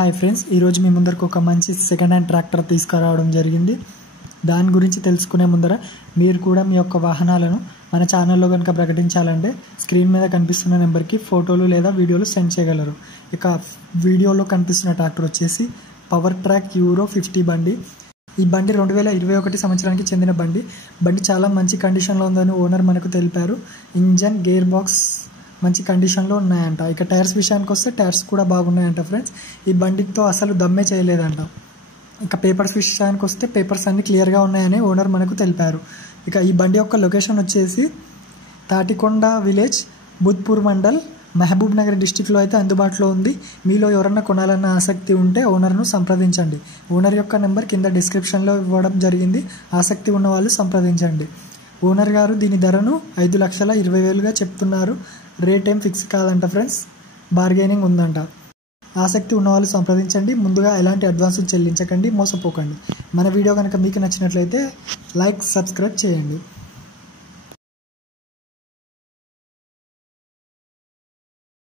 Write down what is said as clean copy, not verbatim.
Hi friends, ఈరోజు మీ ముందరకు ఒక మంచి సెకండ్ హ్యాండ్ ట్రాక్టర్ తీసుకురావడం జరిగింది. దాని గురించి తెలుసుకునే ముందర మీరు కూడా మీ యొక్క వాహనాలను మన ఛానల్లో కనుక ప్రకటించాలంటే స్క్రీన్ మీద కనిపిస్తున్న నెంబర్కి ఫోటోలు లేదా వీడియోలు సెండ్ చేయగలరు. ఇక వీడియోలో కనిపిస్తున్న ట్రాక్టర్ వచ్చేసి పవర్ ట్రాక్ యూరో 50 బండి. ఈ బండి 2021 సంవత్సరానికి చెందిన బండి చాలా మంచి కండిషన్లో ఉందని ఓనర్ మనకు తెలిపారు. ఇంజన్, గేర్ బాక్స్ మంచి కండిషన్లో ఉన్నాయంట. ఇక టైర్స్ విషయానికి వస్తే టైర్స్ కూడా బాగున్నాయంట ఫ్రెండ్స్. ఈ బండితో అసలు దమ్మే చేయలేదంట. ఇక పేపర్స్ విషయానికి వస్తే పేపర్స్ అన్నీ క్లియర్గా ఉన్నాయని ఓనర్ మనకు తెలిపారు. ఇక ఈ బండి యొక్క లొకేషన్ వచ్చేసి తాటికొండ విలేజ్, బుద్పూర్ మండల్, మహబూబ్ నగర్ డిస్టిక్లో అయితే అందుబాటులో ఉంది. మీలో ఎవరన్నా కొనాలన్న ఆసక్తి ఉంటే ఓనర్ను సంప్రదించండి. ఓనర్ యొక్క నెంబర్ కింద డిస్క్రిప్షన్లో ఇవ్వడం జరిగింది. ఆసక్తి ఉన్న వాళ్ళు సంప్రదించండి. ఓనర్ గారు దీని ధరను 5,20,000గా చెప్తున్నారు. రేట్ ఏం ఫిక్స్ కాదంట ఫ్రెండ్స్, బార్గెనింగ్ ఉందంట. ఆసక్తి ఉన్నవాళ్ళు సంప్రదించండి. ముందుగా ఎలాంటి అడ్వాన్సులు చెల్లించకండి, మోసపోకండి. మన వీడియో కనుక మీకు నచ్చినట్లయితే లైక్, సబ్స్క్రైబ్ చేయండి.